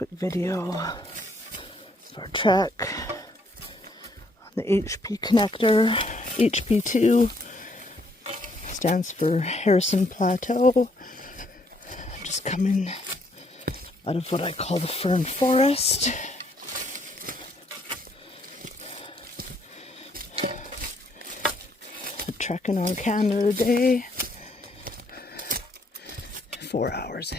quick video for a trek on the HP connector. HP2 stands for Harrison Plateau. I'm just coming out of what I call the fern forest. Trekking on Canada Day. 4 hours in.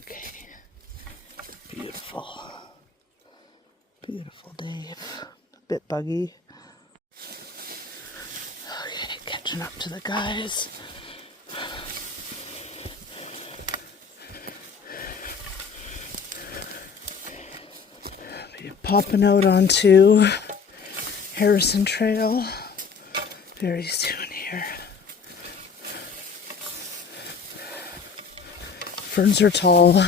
Okay. Beautiful. Beautiful day. A bit buggy. Okay, catching up to the guys. Be popping out onto Harrison Trail very soon here. Ferns are tall.